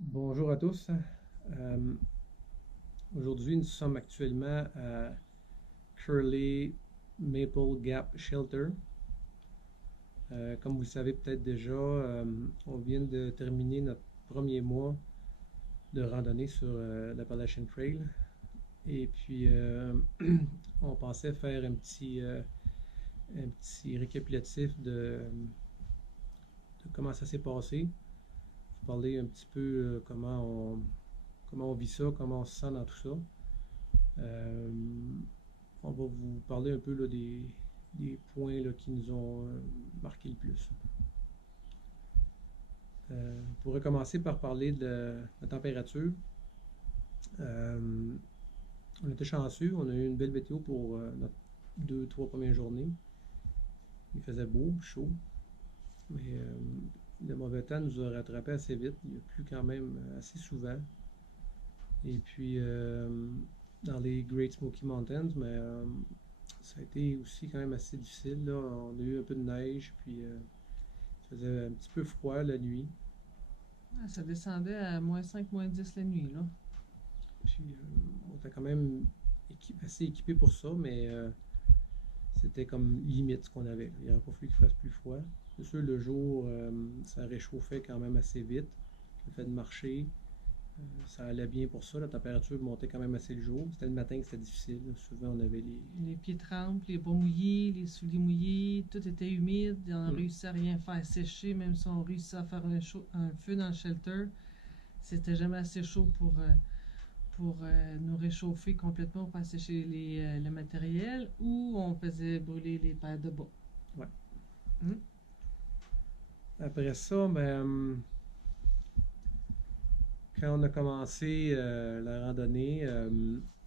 Bonjour à tous. Euh, Aujourd'hui, nous sommes actuellement à Curly Maple Gap Shelter. Comme vous le savez peut-être déjà, on vient de terminer notre premier mois de randonnée sur l'Appalachian Trail. Et puis, on pensait faire un petit récapitulatif de comment ça s'est passé. Vous parler un petit peu comment on vit ça, comment on se sent dans tout ça. Euh, on va vous parler un peu là, des points là, qui nous ont marqué le plus. On pourrait commencer par parler de la température. Euh, on était chanceux, on a eu une belle météo pour notre 2, 3 premières journées. Il faisait beau, chaud, mais le mauvais temps nous a rattrapé assez vite. Il a plu quand même assez souvent. Et puis, dans les Great Smoky Mountains, mais ça a été aussi quand même assez difficile, là. On a eu un peu de neige, puis il faisait un petit peu froid la nuit. Ah, ça descendait à -5, -10 la nuit, là. Puis on était quand même assez équipé pour ça, mais c'était comme limite ce qu'on avait. Il n'aurait pas fallu qu'il fasse plus froid. C'est sûr, le jour, ça réchauffait quand même assez vite. Le fait de marcher, ça allait bien pour ça. La température montait quand même assez le jour. C'était le matin que c'était difficile, là. Souvent, on avait les. Les pieds trempent, les bas mouillés, les souliers mouillés, tout était humide. On a Hmm. réussi à rien faire sécher, même si on réussit à faire un feu dans le shelter. C'était jamais assez chaud pour nous réchauffer complètement pour faire sécher le matériel ou on faisait brûler les paires de bas. Ouais. Hmm? Après ça, ben, quand on a commencé la randonnée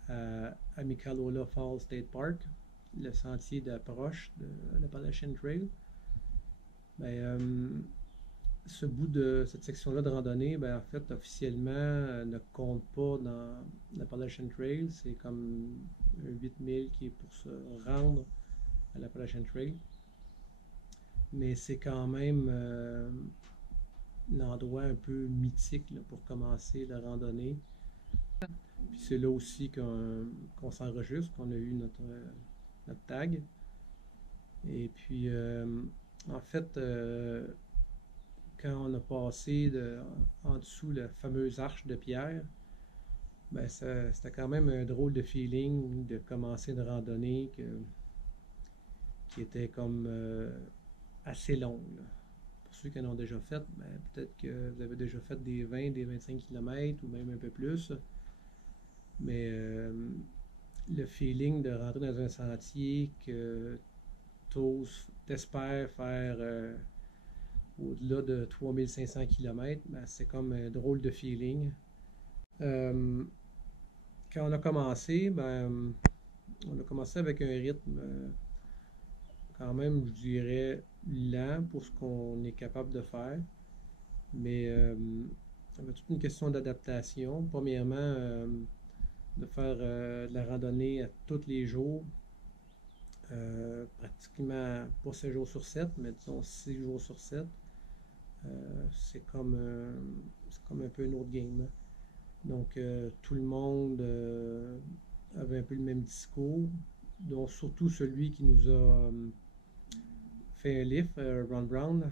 à Micalola Falls State Park, le sentier d'approche de l'Appalachian Trail, ben, ce bout de cette section-là de randonnée, ben, en fait, officiellement, ne compte pas dans l'Appalachian Trail. C'est comme un 8000 qui est pour se rendre à l'Appalachian Trail. Mais c'est quand même l'endroit un peu mythique là, pour commencer la randonnée. Puis c'est là aussi qu'on s'enregistre, qu'on a eu notre tag. Et puis, en fait, quand on a passé en dessous la fameuse arche de pierre, ben c'était quand même un drôle de feeling de commencer une randonnée qui était comme assez longue, là. Pour ceux qui en ont déjà fait, ben, peut-être que vous avez déjà fait des 20, des 25 km ou même un peu plus. Mais le feeling de rentrer dans un sentier que tu t'espères faire au-delà de 3500 km, ben, c'est comme un drôle de feeling. Euh, Quand on a commencé, ben, on a commencé avec un rythme quand même, je dirais, lent pour ce qu'on est capable de faire. Mais ça va toute une question d'adaptation. Premièrement, de faire de la randonnée à tous les jours, pratiquement pas 7 jours sur 7, mais disons 6 jours sur 7. C'est comme un peu une autre game, là. Donc, tout le monde avait un peu le même discours, dont surtout celui qui nous a fait un lift, Ron Brown.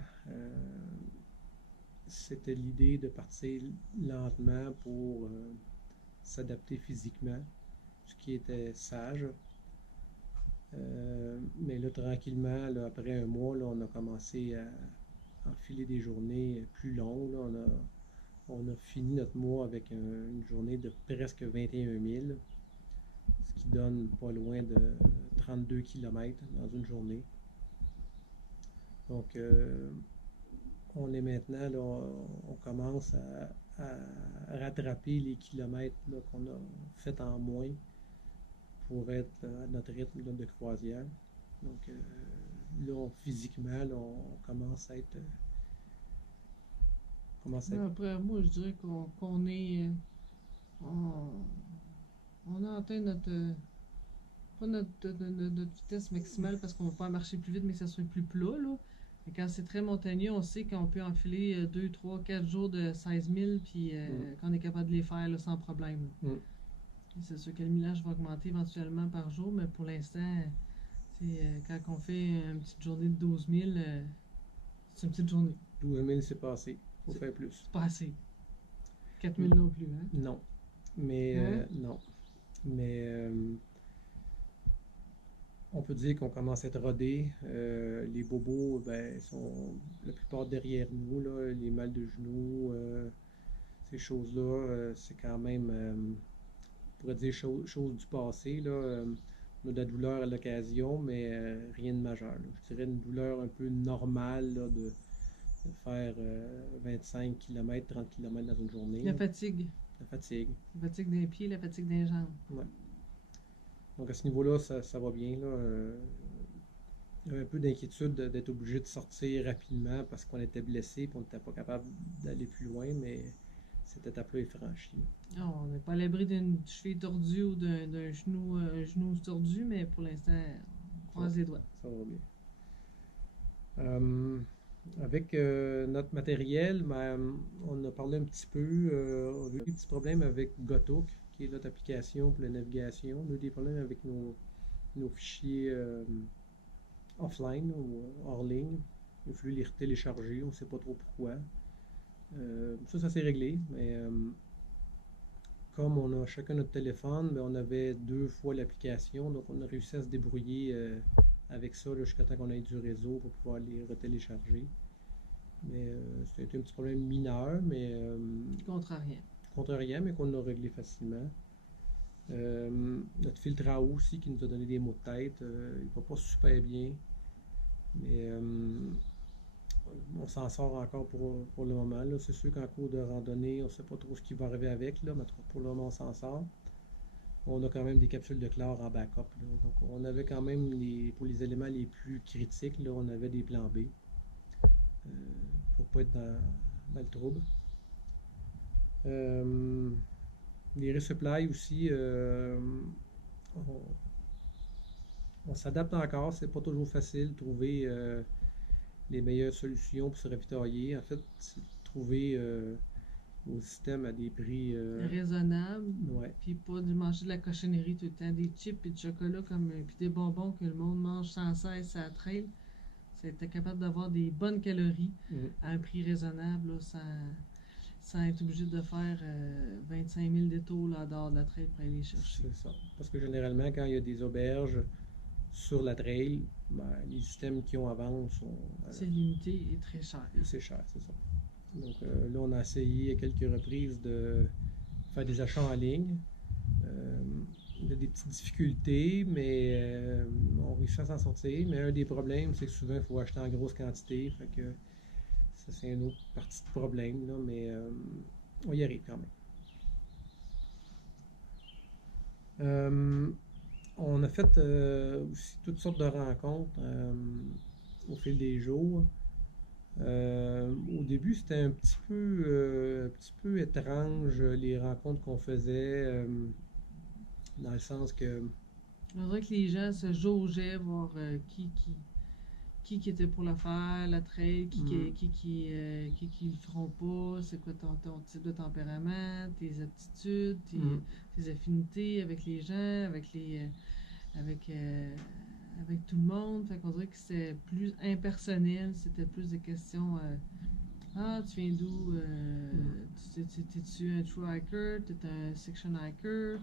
C'était l'idée de partir lentement pour s'adapter physiquement, ce qui était sage. Mais là, tranquillement, là, après un mois, là, on a commencé à enfiler des journées plus longues, là. On a fini notre mois avec une journée de presque 21 000, ce qui donne pas loin de 32 km dans une journée. Donc, on est maintenant, là, on commence à rattraper les kilomètres là, qu'on a fait en moins pour être à notre rythme là, de croisière. Donc, là, physiquement, là, on commence à être. Après, moi, je dirais qu'on est. On, on a atteint pas notre vitesse maximale parce qu'on va pas marcher plus vite, mais que ça soit plus plat, là. Et quand c'est très montagneux, on sait qu'on peut enfiler 2, 3, 4 jours de 16 000, puis qu'on est capable de les faire là, sans problème. Mm. C'est sûr que le millage va augmenter éventuellement par jour, mais pour l'instant, quand on fait une petite journée de 12 000, c'est une petite journée. 12 000, c'est pas assez. Faut C'est- faire plus. C'est pas assez. 4 000 non plus, hein? Non. Mais, Hein? non. Mais, on peut dire qu'on commence à être rodé. Les bobos, ben, sont la plupart derrière nous, là. Les mal de genoux, ces choses-là, c'est quand même, on pourrait dire, chose du passé, là. On a de la douleur à l'occasion, mais rien de majeur, là. Je dirais une douleur un peu normale, là, de faire 25 km, 30 km dans une journée, La là. fatigue. La fatigue. La fatigue des pieds, la fatigue des jambes. Ouais. Donc à ce niveau-là, ça va bien, là. Il y avait un peu d'inquiétude d'être obligé de sortir rapidement parce qu'on était blessé et on n'était pas capable d'aller plus loin, mais cette étape-là est franchie. Oh, on n'est pas à l'abri d'une cheville tordue ou d'un genou tordu, mais pour l'instant, on croise les doigts. Ça va bien. Avec notre matériel, ben, on a parlé un petit peu, on a eu des petits problèmes avec Gotook, qui est notre application pour la navigation. On a eu des problèmes avec nos fichiers offline ou hors ligne. Il a fallu les télécharger, on ne sait pas trop pourquoi. Ça s'est réglé, mais comme on a chacun notre téléphone, ben, on avait 2 fois l'application, donc on a réussi à se débrouiller avec ça jusqu'à temps qu'on ait du réseau pour pouvoir les retélécharger. Mais c'était un petit problème mineur, mais contre rien, mais qu'on a réglé facilement. Notre filtre à eau aussi qui nous a donné des maux de tête, il va pas super bien, mais on s'en sort encore pour le moment, là. C'est sûr qu'en cours de randonnée, on ne sait pas trop ce qui va arriver avec, là, mais pour le moment, on s'en sort. On a quand même des capsules de chlore en backup, là. Donc, on avait quand même, pour les éléments les plus critiques, là, on avait des plans B pour ne pas être dans le trouble. Les resupplies aussi, on s'adapte encore. C'est pas toujours facile de trouver les meilleures solutions pour se ravitailler. En fait, c'est de trouver nos systèmes à des prix Raisonnable, ouais, puis pas de manger de la cochonnerie tout le temps, des chips et du chocolat puis des bonbons que le monde mange sans cesse à la trail. C'est être capable d'avoir des bonnes calories à un prix raisonnable, là, sans être obligé de faire 25 000 détours là, dehors de la trail pour aller les chercher. c'est ça. Parce que généralement, quand il y a des auberges sur la trail, ben, les systèmes qu'ils ont à vendre sont C'est limité et très cher. c'est cher, c'est ça. Donc là, on a essayé à quelques reprises de faire des achats en ligne. Il y a des petites difficultés, mais on réussit à s'en sortir. Mais un des problèmes, c'est que souvent, il faut acheter en grosse quantité. Fait que ça, c'est une autre partie de problème, là, mais on y arrive quand même. On a fait aussi toutes sortes de rencontres au fil des jours. Au début, c'était un petit peu étrange les rencontres qu'on faisait, dans le sens que On dirait que les gens se jaugeaient, voir qui était pour le faire, la trail, qui le feront pas, c'est quoi ton type de tempérament, tes aptitudes, tes affinités avec les gens, avec tout le monde. Fait qu'on dirait que c'était plus impersonnel, c'était plus des questions. Ah, tu viens d'où? T'es-tu un true hiker? T'es un section hiker?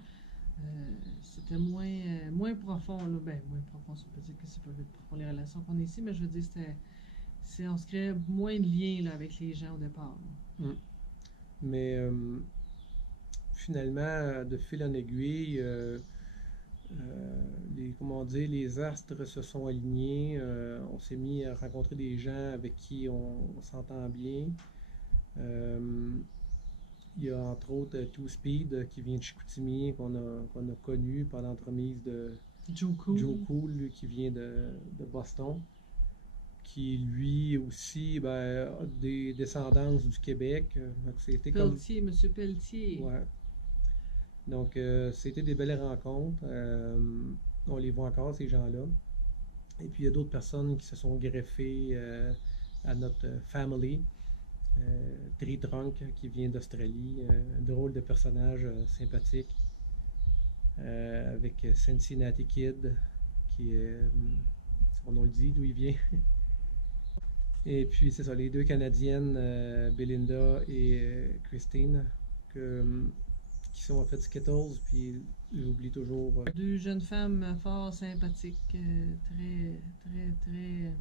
C'était moins profond, là. Ben, moins profond, ça peut dire que c'est pas vite profond les relations qu'on a ici, mais je veux dire, on se crée moins de liens là, avec les gens au départ. Mais finalement, de fil en aiguille, les astres se sont alignés. On s'est mis à rencontrer des gens avec qui on s'entend bien. Il y a entre autres Two Speed qui vient de Chicoutimi, qu'on a connu par l'entremise de Joe Cool, lui, qui vient de Boston, qui lui aussi a des descendances du Québec. Donc c'était Pelletier, Monsieur Pelletier. Ouais. Donc c'était des belles rencontres. On les voit encore, ces gens-là. Et puis il y a d'autres personnes qui se sont greffées à notre family. Tree Trunk qui vient d'Australie, un drôle de personnage sympathique, avec Cincinnati Kid, qui est, son nom le dit, d'où il vient. Et puis c'est ça, les deux Canadiennes, Belinda et Christine, qui sont en fait Skittles, puis j'oublie toujours. Deux jeunes femmes fort sympathiques, très, très, très,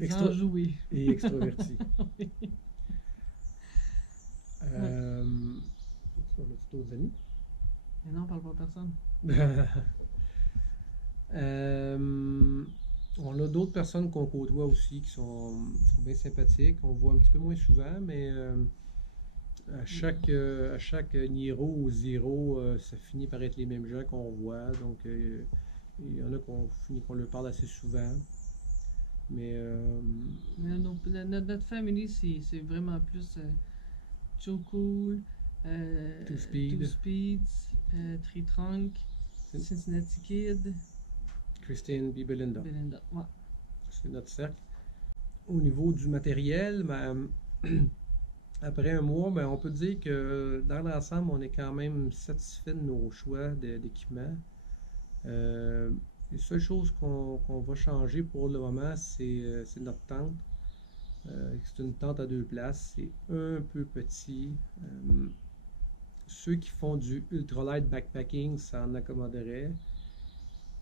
très enjouées. Et extroverties. Oui. On a d'autres amis? Mais non, on parle pas à personne. On a d'autres personnes qu'on côtoie aussi qui sont bien sympathiques. On voit un petit peu moins souvent, mais à chaque Niro ou Zero, ça finit par être les mêmes gens qu'on voit. Donc, il y en a qu'on leur parle assez souvent. Mais notre famille, c'est vraiment plus Joe Cool, Two Speeds, Tree Trunk, Cincinnati Kid, Christine et Belinda. Ouais. C'est notre cercle. Au niveau du matériel, ben, après un mois, ben, on peut dire que dans l'ensemble, on est quand même satisfait de nos choix d'équipement. Les seules choses qu'on va changer pour le moment, c'est notre tente. C'est une tente à 2 places. C'est un peu petit. Ceux qui font du ultralight backpacking, ça en accommoderait.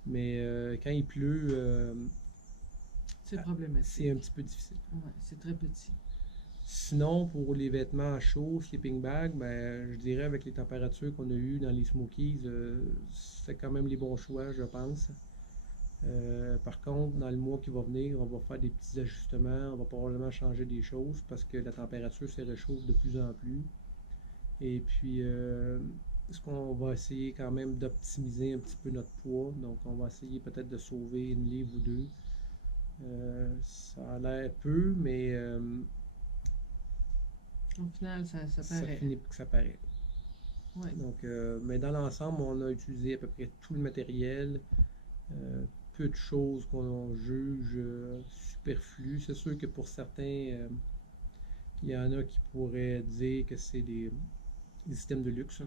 Mais quand il pleut, c'est problématique. C'est un petit peu difficile. Ouais, c'est très petit. Sinon, pour les vêtements chauds, sleeping bag, ben, je dirais avec les températures qu'on a eues dans les Smokies, c'est quand même les bons choix, je pense. Par contre, dans le mois qui va venir, on va faire des petits ajustements, on va probablement changer des choses parce que la température se réchauffe de plus en plus. Et puis, est-ce qu'on va essayer quand même d'optimiser un petit peu notre poids? Donc, on va essayer peut-être de sauver une livre ou deux. Ça a l'air peu, mais au final, ça paraît. Ça finit que ça paraît. Ouais. Donc, mais dans l'ensemble, on a utilisé à peu près tout le matériel. Peu de choses qu'on juge superflues. C'est sûr que pour certains, il y en a qui pourraient dire que c'est des systèmes de luxe.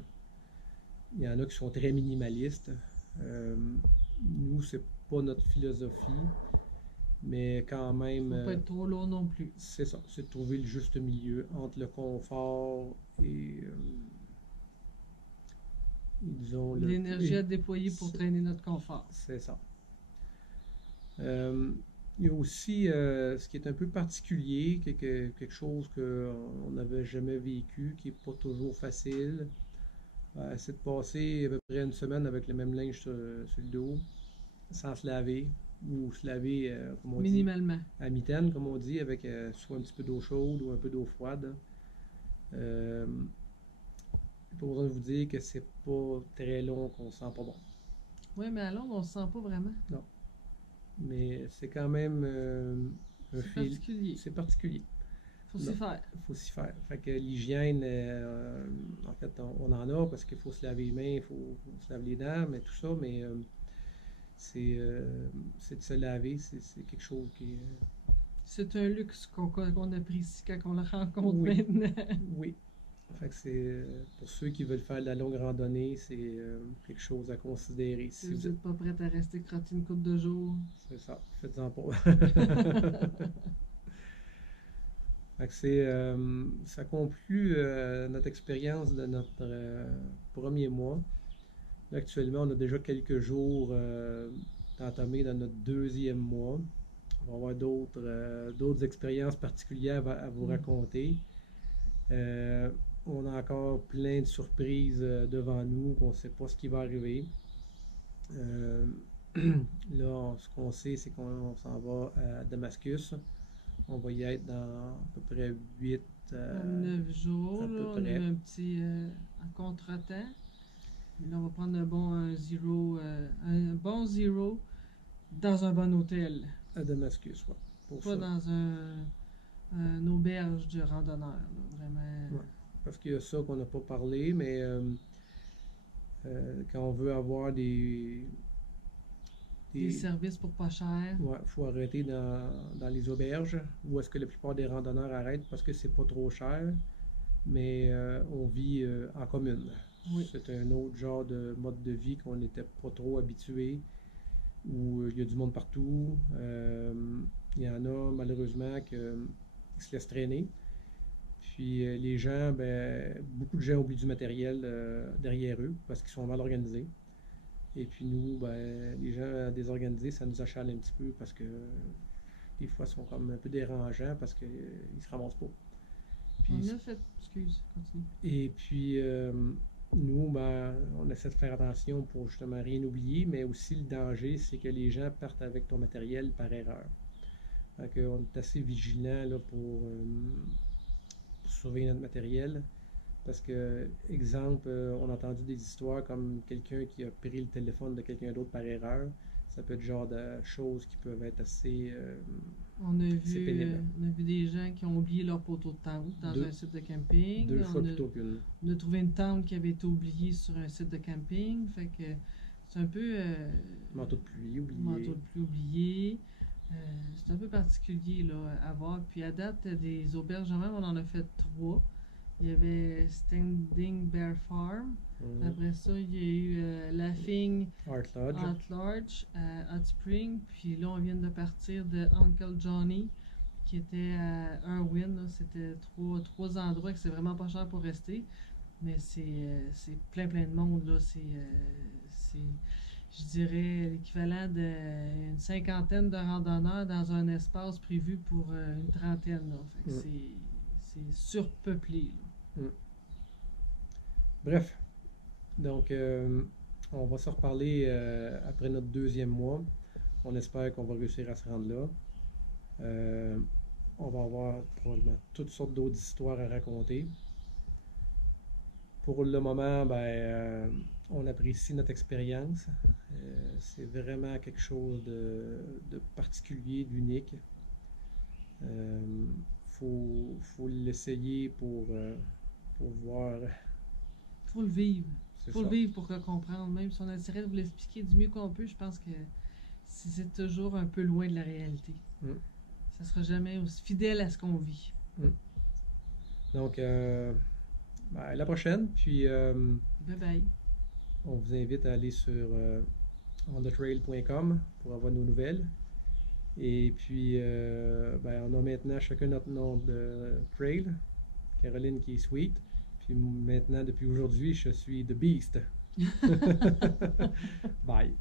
Il y en a qui sont très minimalistes. Nous, c'est pas notre philosophie, mais quand même. Faut pas être trop lourd non plus. C'est ça, c'est de trouver le juste milieu entre le confort et disons l'énergie à déployer pour traîner notre confort. C'est ça. Il y a aussi ce qui est un peu particulier, quelque chose qu'on n'avait jamais vécu, qui n'est pas toujours facile. C'est de passer à peu près une semaine avec le même linge sur le dos, sans se laver, ou se laver, comme on minimalement. Dit, à mitaine, comme on dit, avec soit un petit peu d'eau chaude ou un peu d'eau froide. Pas besoin de vous dire que c'est pas très long qu'on se sent pas bon. Oui, mais à Londres, on se sent pas vraiment. Non. Mais c'est quand même un particulier. C'est particulier. Faut s'y faire. Faut s'y faire. Fait que l'hygiène, en fait, on en a parce qu'il faut se laver les mains, il faut se laver les dents, mais tout ça, mais c'est de se laver, c'est quelque chose qui est... C'est un luxe qu'on apprécie quand on le rencontre maintenant. Oui. Fait que c'est pour ceux qui veulent faire de la longue randonnée, c'est quelque chose à considérer. Si vous n'êtes pas prêt à rester crotté une couple de jours. C'est ça, faites-en pas. Fait que ça conclut notre expérience de notre premier mois. Là, actuellement, on a déjà quelques jours entamés dans notre deuxième mois. On va avoir d'autres expériences particulières à vous raconter. On a encore plein de surprises devant nous, on ne sait pas ce qui va arriver. Là, ce qu'on sait, c'est qu'on s'en va à Damascus. On va y être dans à peu près 8 à 9 jours. Là, on a eu un petit contretemps. Là, on va prendre un bon zéro dans un bon hôtel. À Damascus, oui. Pas dans une auberge de randonneur, là, vraiment. Ouais, parce qu'il y a ça qu'on n'a pas parlé, mais quand on veut avoir des des services pour pas cher. Ouais, faut arrêter dans les auberges, où est-ce que la plupart des randonneurs arrêtent parce que c'est pas trop cher, mais on vit en commune. Oui. C'est un autre genre de mode de vie qu'on n'était pas trop habitué, où il y a du monde partout. Il y en a malheureusement qui se laissent traîner. Puis les gens, ben, beaucoup de gens oublient du matériel derrière eux parce qu'ils sont mal organisés. Et puis nous, ben, les gens désorganisés, ça nous achale un petit peu parce que des fois, ils sont comme un peu dérangeants parce qu'ils ne se ramassent pas. Puis, On a fait... Excuse, continue. et puis, nous, ben, on essaie de faire attention pour justement rien oublier, mais aussi le danger, c'est que les gens partent avec ton matériel par erreur. Donc, on est assez vigilant là, pour surveiller notre matériel. Parce que, exemple, on a entendu des histoires comme quelqu'un qui a pris le téléphone de quelqu'un d'autre par erreur. Ça peut être le genre de choses qui peuvent être assez pénibles. On a vu des gens qui ont oublié leur poteau de tente dans un site de camping. Deux fois plutôt qu'une. On a trouvé une tente qui avait été oubliée sur un site de camping. Fait que c'est un peu... manteau de pluie oublié. Manteau de pluie oublié. C'est un peu particulier là, à voir. Puis à date, des auberges, même, on en a fait 3. Il y avait Standing Bear Farm. Après ça, il y a eu Laughing Art Lodge à Hot Spring. Puis là, on vient de partir de Uncle Johnny, qui était à Irwin. C'était trois endroits que c'est vraiment pas cher pour rester. Mais c'est plein de monde. Là. C'est, je dirais, l'équivalent d'une 50aine de randonneurs dans un espace prévu pour une trentaine. Là. Fait que c'est surpeuplé. Là. Bref, donc on va se reparler après notre 2e mois. On espère qu'on va réussir à se rendre là. On va avoir probablement toutes sortes d'autres histoires à raconter. Pour le moment, ben, on apprécie notre expérience. C'est vraiment quelque chose de particulier, d'unique. Faut l'essayer pour voir. Faut le vivre. Faut le vivre pour comprendre. Même si on essaierait de vous l'expliquer du mieux qu'on peut, je pense que c'est toujours un peu loin de la réalité. Ça sera jamais aussi fidèle à ce qu'on vit. Donc, ben, à la prochaine. Puis, bye bye. On vous invite à aller sur onthetrail.com pour avoir nos nouvelles. Et puis, ben, on a maintenant chacun notre nom de trail. Caroline qui est Sweet. Puis maintenant, depuis aujourd'hui, je suis The Beast. Bye.